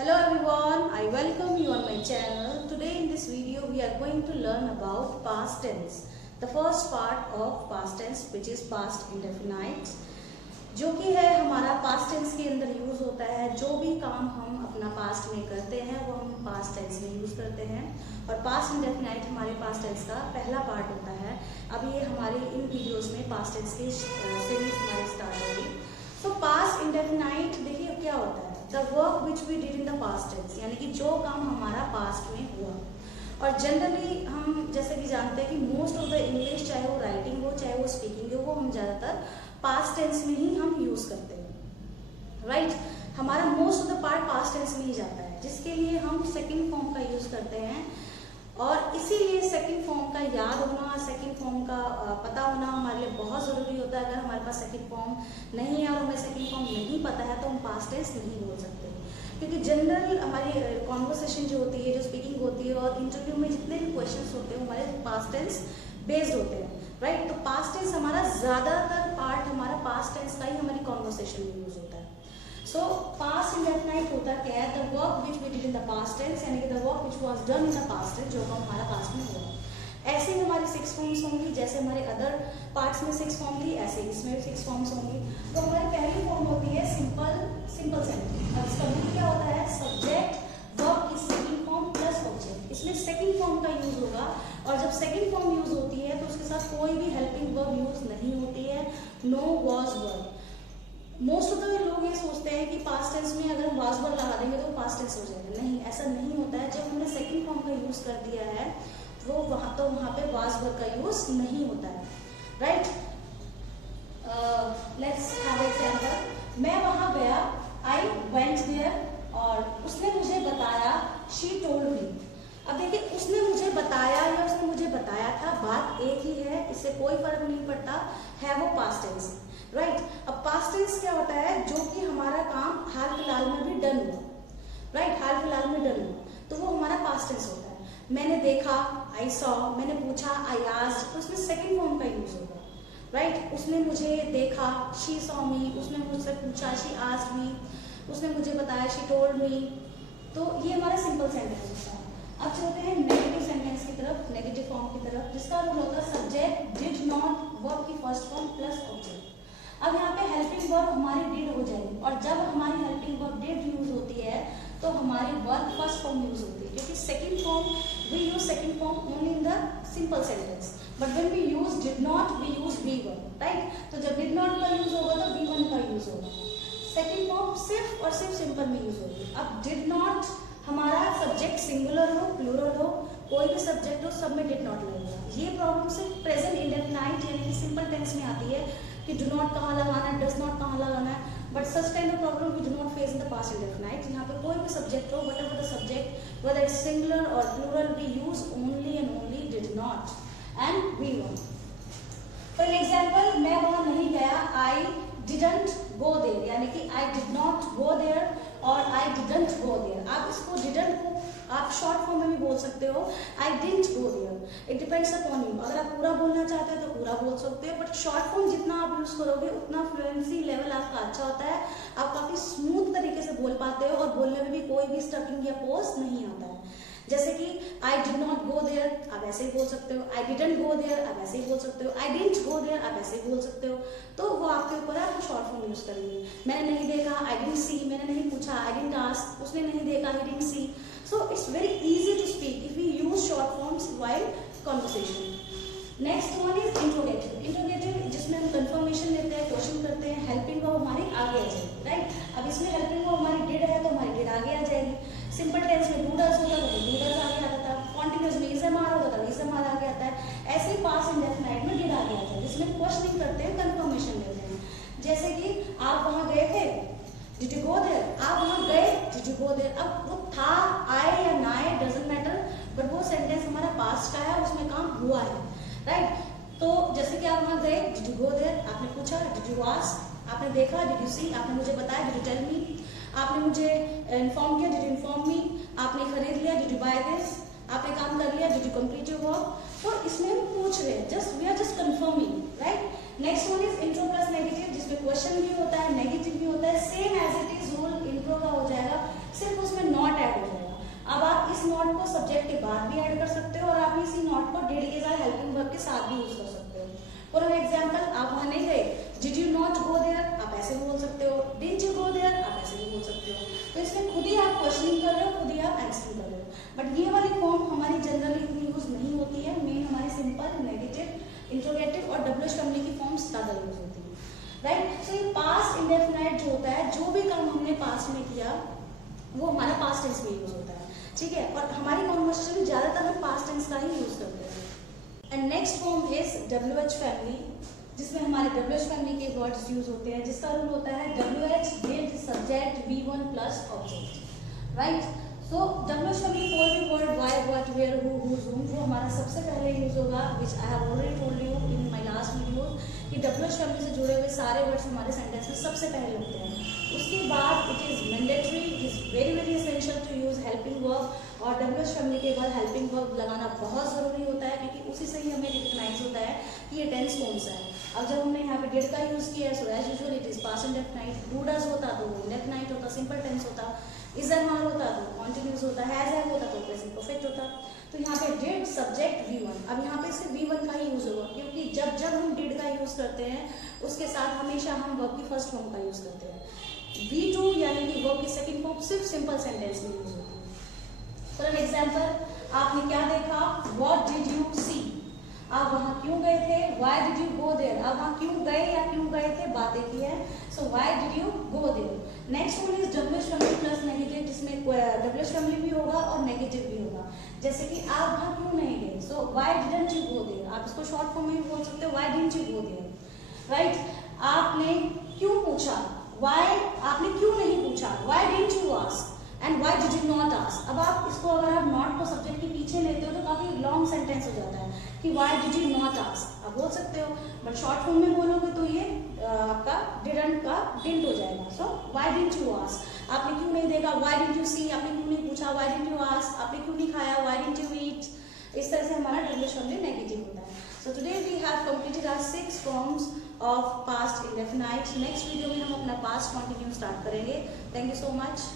Hello everyone, I welcome you on my channel. Today in this video we are going to learn about past tense. The first part of past tense which is past indefinite, जो कि है हमारा past tense के अंदर use होता है। जो भी काम हम अपना past में करते हैं वो हम past tense में यूज करते हैं और past indefinite हमारे past tense का पहला पार्ट होता है। अब ये हमारे इन वीडियोस में past tense की सीरीज हमारी स्टार्ट होगी। तो past indefinite देखिए क्या होता है, the work which we did in the past tense, यानी कि जो काम हमारा पास्ट में हुआ। और जनरली हम जैसे कि जानते हैं कि मोस्ट ऑफ द इंग्लिश, चाहे वो राइटिंग हो चाहे वो स्पीकिंग हो, वो हम ज़्यादातर पास्ट टेंस में ही हम यूज़ करते हैं, राइट। हमारा most of the part past tense में ही जाता है, जिसके लिए हम सेकेंड फॉर्म का यूज़ करते हैं। और इसीलिए सेकंड फॉर्म का याद होना, सेकंड फॉर्म का पता होना हमारे लिए बहुत ज़रूरी होता है। अगर हमारे पास सेकंड फॉर्म नहीं है और हमें सेकंड फॉर्म नहीं पता है तो हम पास्ट टेंस नहीं बोल सकते, क्योंकि जनरल हमारी कॉन्वर्सेशन जो होती है, जो स्पीकिंग होती है और इंटरव्यू में जितने भी क्वेश्चंस होते हैं हमारे पास्ट टेंस बेस्ड होते हैं, राइट। तो पास्ट टेंस हमारा ज़्यादातर पार्ट हमारा पास्ट टेंस का ही हमारी कॉन्वर्सेशन में यूज होता है। सो पास्ट इंडेफिनाइट होता क्या है, the work which we did in the past tense, यानी कि the work which was done in the past tense, जो काम हमारा पास्ट में हुआ। ऐसे ही हमारी 6 फॉर्म्स होंगी, जैसे हमारे अदर पार्ट्स में 6 फॉर्म थी, ऐसे इसमें भी 6 फॉर्म्स होंगी। तो हमारी पहली फॉर्म होती है सिंपल सेंटेंस। अब इसका रूल क्या होता है, सब्जेक्ट वर्ब की सेकंड फॉर्म प्लस ऑब्जेक्ट। इसमें सेकंड फॉर्म का यूज होगा और जब सेकंड फॉर्म यूज होती है तो उसके साथ कोई भी हेल्पिंग वर्ब यूज नहीं होती है, no was verb. Most of the लोग ये सोचते हैं कि पास्ट टेंस में अगर हम वाज वर्ब लगा देंगे तो पास्ट टेंस हो जाएगा। नहीं, ऐसा नहीं होता है। जब हमने सेकंड फॉर्म का यूज कर दिया है वो वहाँ पे वाज वर्ब का यूज नहीं होता है, राइट। Let's have example. मैं वहाँ गया, आई वेंट देयर, और उसने मुझे बताया, शी टोल्ड मी। अब देखिए, उसने मुझे बताया या उसने मुझे बताया था, बात एक ही है, इससे कोई फर्क नहीं पड़ता है, वो पास्ट टेंस, राइट। अब पास्ट टेंस क्या होता है, जो कि हमारा काम हाल फिलहाल में भी डन हुआ, राइट, हाल फिलहाल में डन हुआ, तो वो हमारा पास्ट टेंस होता है। मैंने देखा, आई सॉ, मैंने पूछा, आई आस्क्ड, तो उसमें सेकंड फॉर्म का यूज होगा, राइट। उसने मुझे देखा, शी सॉ मी, उसने मुझसे पूछा, शी आस्क्ड मी, उसने मुझे बताया, शी टोल्ड मी। तो ये हमारा सिंपल सेंटेंस होता है। अब चलते हैं नेगेटिव सेंटेंस की तरफ, नेगेटिव फॉर्म की तरफ, जिसका रूल होता है सब्जेक्ट डिड नॉट वर्ब की फर्स्ट फॉर्म प्लस ऑब्जेक्ट। अब यहाँ पे हेल्पिंग वर्ब हमारी डिड हो जाएगी, और जब हमारी हेल्पिंग वर्ब डिड यूज होती है तो हमारी वर्ब फर्स्ट फॉर्म यूज होती है, क्योंकि second form we use second form only in the simple sentence, but when we use did not we use V1, right. तो जब डिड नॉट का यूज होगा तो V1 का यूज होगा। सेकंड फॉर्म सिर्फ और सिर्फ सिंपल में यूज होगी। अब डिड नॉट हमारा सब्जेक्ट सिंगुलर हो, प्लूरल हो, कोई भी सब्जेक्ट हो, सब में डिड नॉट लगेगा। ये प्रॉब्लम सिर्फ प्रेजेंट इंडेफिनाइट यानी कि सिंपल टेंस में आती है कि डू नॉट कहाँ लगाना है, डज नॉट कहाँ लगाना है, but such kind of problem we do not face in the past indefinite. यहाँ पे कोई भी सब्जेक्ट हो, whatever the subject, whether it's singular और plural, we use only and only did not and V1। For example, मैं वहाँ नहीं गया, आई डिडंट गो देयर, यानी कि I did not go there और आई डिडंट गो देयर। आप इसको डिडंट को आप शॉर्ट फॉर्म में भी बोल सकते हो, I didn't go there. It depends upon you. अगर आप पूरा बोलना चाहते हो तो पूरा बोल सकते हो, बट शॉर्ट फॉर्म जितना आप यूज करोगे उतना फ्लुएंसी लेवल आपका अच्छा होता है, आप काफी स्मूथ तरीके से बोल पाते हो और बोलने में भी कोई भी स्टकिंग या पोज नहीं आता है। जैसे कि I did not go there, आप ऐसे ही बोल सकते हो, आई डिडंट गो देयर, आप ऐसे ही बोल सकते हो, आई डिडंट गो देयर, आप ऐसे ही बोल सकते हो। तो वो आपके ऊपर है, आप शॉर्ट फॉर्म यूज करेंगे। मैंने नहीं देखा, आई डिडंट सी, मैंने नहीं पूछा, आई डिडंट आस्क, उसने नहीं देखा, he didn't see. So it's very easy to speak if you use short forms while conversation. Next one is interrogative. Interrogative जिसमें हम कंफर्मेशन लेते हैं, क्वेश्चन करते हैं, हेल्पिंग वर्ब हमारी आगे आ जाएगी, राइट। अब इसमें हेल्पिंग वर्ब हमारी डिड है तो हमारी डिड आगे आ जाएगी। सिंपल टेंस में डू डज होता तो डू डज आगे आता था, कॉन्टिन्यूअस में इज एम आर होता था इज एम आर आगे आता है। ऐसे ही पास्ट इंडेफिनाइट में डिड आगे आता है, जिसमें क्वेश्चनिंग करते हैं, कंफर्मेशन लेते हैं। जैसे कि आप वहाँ गए थे, डिड यू गो देयर, आप वहाँ गए, डिड यू गो देयर। अब वो था, आए या ना आए डजंट मैटर, बट वो सेंटेंस हमारा पास्ट का है, उसमें काम हुआ है, राइट। तो जैसे कि आप वहाँ गए, डिड यू गो देयर, आपने पूछा, डिड यू आस्क, आपने देखा, डिड यू सी, आपने मुझे बताया, डिड यू टेल मी, आपने मुझे इन्फॉर्म किया, डिड यू इन्फॉर्म मी, आपने खरीद लिया, डिड यू बाय दिस, आपने काम कर लिया, did you complete your work. तो इसमें हम पूछ रहे हैं, just we are just confirming, right. Next one is intro plus negative, जिसमें क्वेश्चन भी होता है, नेगेटिव भी होता है, same as it is rule intro का हो जाएगा, सिर्फ उसमें वर्ब के साथ भी यूज कर सकते हो। फॉर एन एग्जाम्पल, आप वहाँ नहीं गए, did you not go there, आप ऐसे भी बोल सकते हो। डिडंट यू गो देयर, आप ऐसे भी बोल सकते हो। तो इसमें खुद ही आप क्वेश्चनिंग कर रहे हो, खुद ही आप आंसरिंग कर रहे हो। बट ये वाली फॉर्म हमारी जनरली इतनी यूज नहीं होती है। मेन हमारी सिंपल, नेगेटिव, इंट्रोगेटिव और डब्ल्यूएच फैमिली की फॉर्म्स ज़्यादा यूज होती है, राइट। सो ये पास्ट इंडेफिनाइट जो होता है, जो भी काम हमने पास्ट में किया वो हमारा पास्ट टेंस में यूज होता है, ठीक है। और हमारी कॉन्वर्सेशन में ज़्यादातर हम पास्ट टेंस का ही यूज करते हैं। And next form is WH family, जिसमें हमारे डब्ल्यूएच फैमिली के वर्ड्स यूज होते हैं, जिसका रूल होता है WH did subject V1 plus object, right. So WH family कोई भी word why, what, where, who, whose, whom जो हमारा सबसे पहले यूज होगा, which I have already told you in my last video, कि डब्ल्यूएच फैमिली से जुड़े हुए सारे वर्ड्स हमारे सेंटेंस में सबसे पहले होते हैं। उसके बाद it is mandatory, it is very very essential to use helping verb, और डब्ल्यूएच फैमिली के बाद हेल्पिंग वर्ब लगाना बहुत ज़रूरी होता है, क्योंकि उसी से ही हमें रिकग्नाइज होता है कि ये टेंस कौन सा है। अब जब हमने यहाँ पे डिड का यूज़ किया है, so as usual it is past indefinite. Do does होता तो वो इंडेफिनाइट होता, सिंपल टेंस होता। इज एंड आर होता तो कॉन्टिन्यूस होता, हैज हैव होता तो प्रेजेंट परफेक्ट होता। तो यहाँ पे डिड सब्जेक्ट V1, अब यहाँ पे सिर्फ V1 का ही यूज होगा, क्योंकि जब जब हम डिड का यूज करते हैं उसके साथ हमेशा हम वर्ब की फर्स्ट फॉर्म का यूज करते हैं। V2 यानी कि वर्ब की सेकंड फॉर्म सिर्फ सिंपल सेंटेंस में यूज होती है। फॉर एन एग्जाम्पल, आपने क्या देखा, व्हाट डिड यू सी, आप वहाँ क्यों गए थे, why did you go there, आप वहाँ क्यों गए या क्यों गए थे, बातें की है, so why did you go there. Next one is WH family plus negative, जिसमें डब्ल्यूएच फैमिली भी होगा और नेगेटिव भी होगा। जैसे कि आप वहाँ क्यों नहीं गए, so why didn't you go there, आप इसको शॉर्ट फॉर्म में भी बोल सकते हो, why didn't you go there, right. आपने क्यों पूछा, वाई, आपने क्यों नहीं पूछा, why didn't you ask, and why did you not ask. अब आप इसको अगर आप नॉट को सब्जेक्ट के पीछे लेते हो तो काफी लॉन्ग सेंटेंस हो जाता है कि Y did you not ask, आप बोल सकते हो, बट शॉर्ट फॉर्म में बोलोगे तो ये आपका डिडंट का डिडंट हो जाएगा। सो वाई डिडंट यू आस्क, आपने क्यों नहीं देखा, वाई डिडंट यू सी, आपने क्यों नहीं पूछा, वाई डिडंट यू आस्क, आपने क्यों नहीं खाया, वाई डिडंट यू ईट। इस तरह से हमारा डब्ल्यूएच फैमिली नेगेटिव होता है। So today we have completed our 6 forms of past indefinite. Next video में हम अपना पास्ट कंटिन्यू स्टार्ट करेंगे। Thank you so much.